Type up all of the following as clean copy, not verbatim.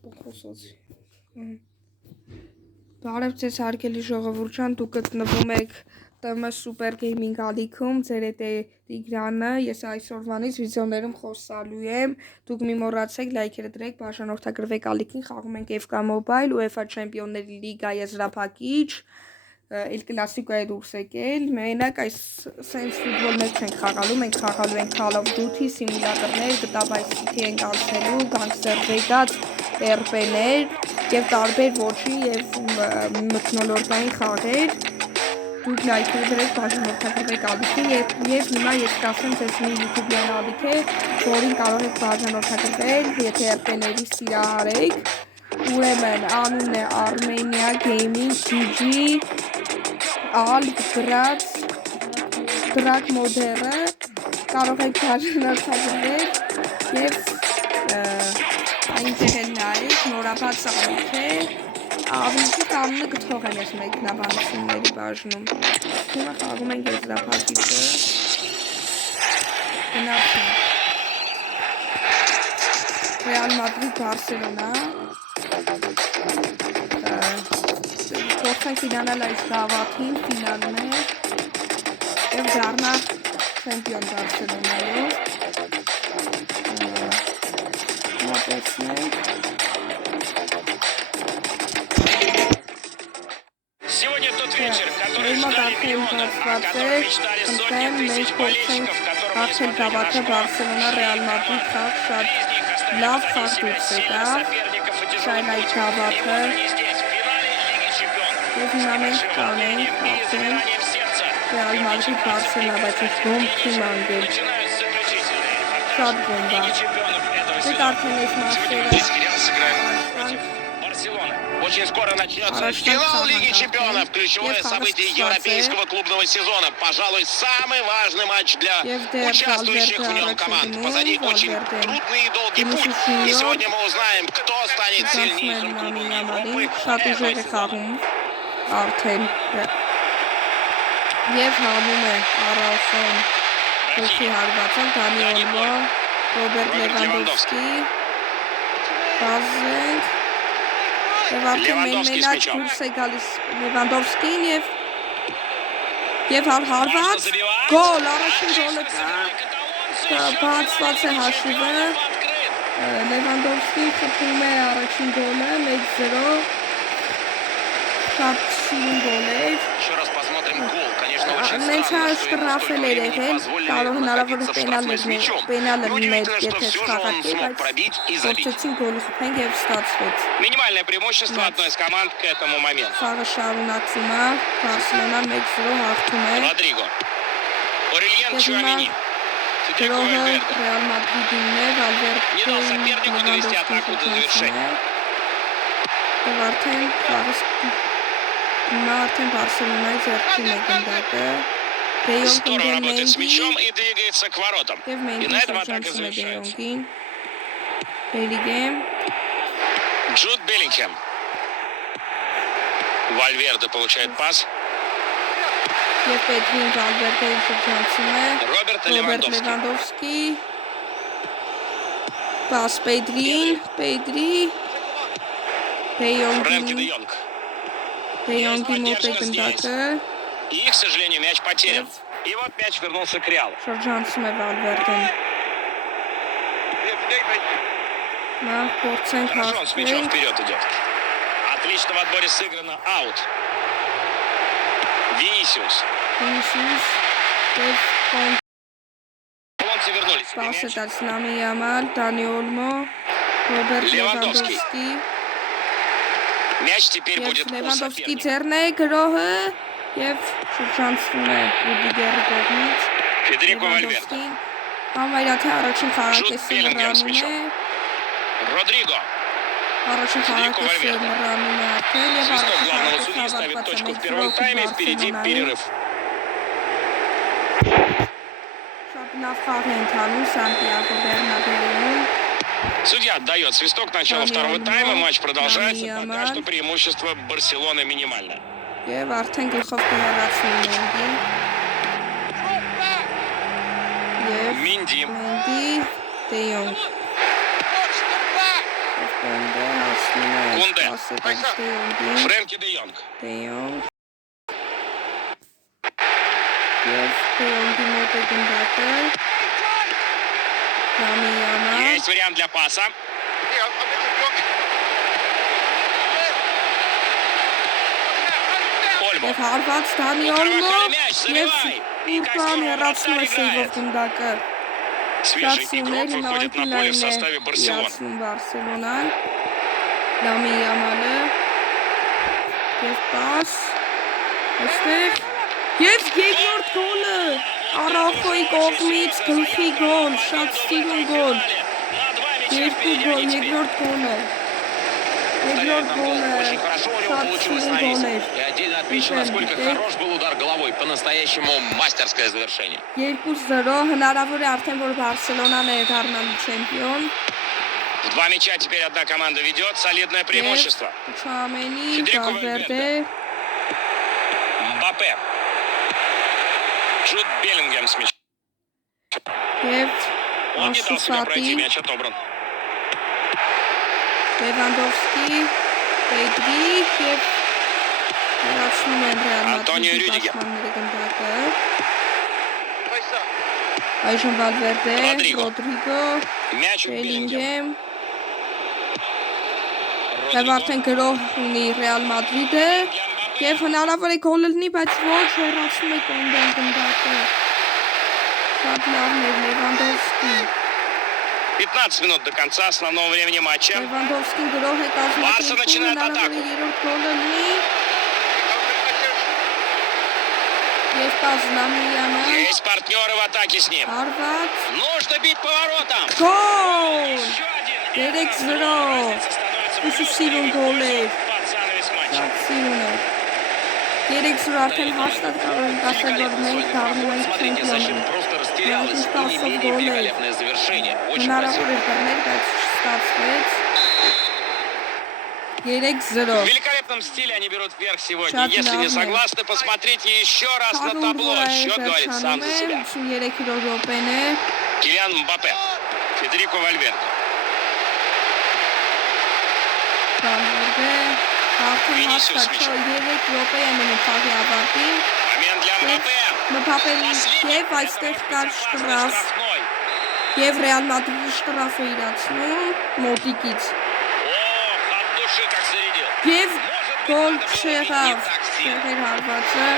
խոսացի։ Բարև ձեզ հարգելի ժողովուրդ ջան, դուք գտնվում եք ՏՄ Super Gaming ալիքում, ձեր հետ է Տիգրանը, ես այսօրվանից վիդեոներում խոսալու եմ, դուք մի մոռացեք լայքերը դրեք, բաժանորդագրվեք ալիքին, խաղում ենք FK Mobile, UEFA Չեմպիոնների լիգա եզրափակիչ, El Clasico է դուրս եկել, մենակ այս սենց ֆուտբոլներ չենք խաղալու, մենք խաղալու ենք Call of Duty, սիմուլատորներ, Vice City ենք անցնելու, Gangster Vegas, RP-ներ և տարբեր ոչի և մթնոլորտային խաղեր, դուք լայքերը դրեք, բաժանորդագրվեք ալիքին և հիմա ես կասեմ ձեզ մի YouTube-յան ալիք է, որին կարող եք բաժանորդագրվել, եթե RP-ների սիրահար եք, ուրեմն անունն է Armenia Gaming GG Alp Drag Modern-ը կարող եք բաժանորդագրվել և այնտեղ էլ նայեք, նորաբաց ալիք է, ավելի կանունը գտող եմ ես մեկնաբանությունների բաժնում, հիմա խաղում ենք եզրափակիչը, գնացինք, Real Madrid Barcelona, փորձենք իրանալ այս գավաթին, ֆինալն է, և դառնալ չեմպիոն Բարսելոնայով, մոտեցնենք, հիմա դարձել բացված է, խնդրեմ, մենք փորձենք արդեն գավաթը Բարսելոնա Real Madrid խաղ շատ լավ խաղ դուրս եկավ, շայն այդ գավաթը, և հիմա մենք կանենք արդեն Real Madrid Barcelona, բայց ես բոմբ թիմ անգել, շատ բոմբա, դեք արդեն ես մասերը Очень скоро начнется финал Лиги Чемпионов, ключевое событие европейского клубного сезона. Пожалуй, самый важный матч для участвующих в нем команд. Позади очень трудный и долгий путь. И сегодня мы узнаем, кто станет сильнейшим клубом Европы. Եվ հանում է Արաուխոն, հոգի հարվածան, Դանի Օլմո, Ռոբերտ Լևանդովսկի, բազենք, և արդեն մենակ դուրս է գալիս Լևանդովսկին և հարված, գոլ, առաջին գոլը բացված է հաշիվը, Լևանդովսկին խփում է առաջին գոլը, 1-0, շատ սիրուն գոլ էր, Մենք շտրաֆել էր եղել, կարող հնարավոր պենալը մեր եթե սխաղակի, բայց գործեցին գոլը խփենք և ստացվեց։ Խաղը շարունակվում է, Բարսելոնան 1-0 հաղթում է։ Եվ հիմա գրողը Real Madrid-ին է, Վալվերդեին Լևանդովսկին խփում է։ Եվ արդեն Բարսելոնայի ձեռքին է գնդակը, Здорово работает с мячом и двигается к воротам. И на этом атака завершается. Джуд Беллингем. Вальверде получает пас. Роберт Левандовский. Пас Педри. Фрэнки де Йонг. Deyong'ի մոտ է գնդակը И, к сожалению, мяч потерян. И вот мяч вернулся к Реалу. Շրջանցում է Վալվերդեն Хорошо, он с мячом вперед идет. Отлично в отборе сыграно. Аут. Винисиус. Полонцы вернулись. Պասը տալիս Լամին Յամալ, Դանի Օլմո, Ռոբերտ Լևանդովսկի Мяч теперь будет у соперника. Ձեռն է գրողը և շրջանցվում է Ռուդիգերի կողմից Федерико Вальверде. Համարյա առաջին խաղակեսը մռանում է Родриго. Առաջին խաղակեսը մռանում է արդեն և Свисток главного судьи ставит точку в первом тайме. Впереди перерыв. Շատ լավ խաղ է ընթանում Սանտիագո Բեռնաբեուում Судья отдает свисток начала второго тайма. Матч продолжается. Пока что преимущество Барселоны минимально. Եվ արդեն գլխով կհեռացնում Մենդին. Եվ Մենդի, Դե Յոնգ. Кунде. Պասը տալիս Դե Յոնգին։ Фрэнки де Йонг. Դե Յոնգ։ Եվ Դե Յոնգի մոտ է գնդակը։ Լամին Յամալ։ Есть вариант для паса. Ольмо. Եվ հարված Դանի Օլմո։ Եվ Ուրբան հեռացնում է սեյվով գնդակը։ Свежий игрок Շացուներ выходит на поле в составе Барселоны. իրացնում Բարսելոնան։ Լամին Յամալը։ Եվ պաս։ Այստեղ։ Եվ երկրորդ գոլը։ Արախոյի կողմից գլխի գոլ, շատ ստիլուն գոլ։ Երկու գոլ, երկրորդ գոլը։ Երկրորդ գոլը Очень хорошо у него շատ получилось ստիլուն գոլ навесить. էր։ И отдельно отмечу, насколько хорош был удар головой. По-настоящему мастерское завершение. 2-0 հնարավոր է արդեն որ Բարսելոնան է դառնալու չեմպիոն։ В 2 мяча теперь одна команда ведет. Солидное преимущество. Չամենի, Ֆեդերիկո Վալվերդե, Мбаппе. Джуд Беллингем с мячом. եւ Он не дал себя пройти, Անսուֆատի, мяч отобран. Լևանդովսկի, Պեդրի եւ հեռացնում են Ռեալ Անտոնիո Մադրիդի Ռյուդիգեր։ պաշտպանների գնդակը։ Այժմ Վալվերդե, Ռոդրիգո։ Ռոդրիգո, Мяч у Беллингема. Բելինգեմ, եւ արդեն գրող ունի Ռեալ Մադրիդը եւ հնարավոր է գոլ լինի, բայց ոչ հեռացնում է Կոնդեն գնդակը։ Շատ լավն էր Լևանդովսկի։ 15 минут до конца основного времени матча. Լևանդովսկին գրող է Բարսա начинает атаку. երրորդ գոլը լինի։ Եվ Պազլամյանը Есть партнеры в атаке с ним. հարված Нужно бить поворотом. գոլ։ Еще один. 3-0 Разница становится Ուսու большой. սիրուն գոլ է։ Под занавес матча. Շատ սիրուն է։ 3-0 արդեն հաստատ կարող ենք ասել, որ մենք դառնում ենք Смотрите, защита չեմպիոն։ просто растерялась. И не менее великолепное завершение. Очень Հնարավոր красиво. էր դառնել, բայց չստացվեց։ 3-0 В великолепном стиле они берут вверх сегодня. Շատ Если не լավն է։ согласны, посмотрите еще раз на табло. Счет говорит сам за себя. 83 րոպեն է։ Килиан Мбаппе. Федерико Вальверде. Վալվերդե արդեն Վինիսիուս հաստատ միջը։ 3 րոպե է մնում խաղի ավարտին։ Момент для Мбаппе. Մբապեն Последний, եւ այստեղ կար который շտրաֆ штрафной. եւ Ռեալ Մադրիդի շտրաֆը իրացնում մոտիկից։ Ох, от души как зарядил. Եվ գոլ Может быть, չեղավ, надо было бить не так сильно. չեղեր հարվածը։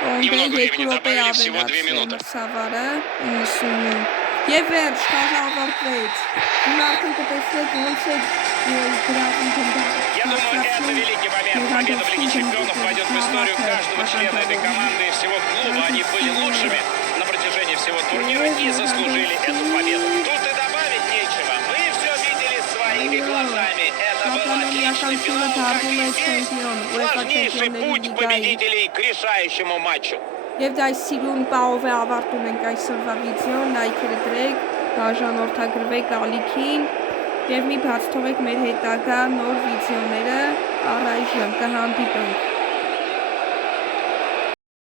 Կոնդե Немного 2 времени րոպե добавили, всего 2 ավելացրել минуты. մրցավարը 90-ին։ Եվ վերջ խաղը ավարտվեց։ Հիմա արդեն կտեսնեք ոնց է գրավում գնդակը։ Я думаю, это великий момент. Победа в Лиге Чемпионов войдет в историю каждого члена этой команды и всего клуба. Они были лучшими на протяжении всего турнира и заслужили эту победу. Тут и добавить нечего. Мы все видели своими глазами. Это был отличный финал, как и здесь. Сложнейший путь победителей к решающему матчу. Եվ դա սիրուն պահով է ավարտում ենք այսօրվա վիդեոն, լայքերը դրեք, բաժանորդագրվեք ալիքին եւ մի բաց թողեք մեր հետագա նոր վիդեոները առայժմ կհանդիպենք։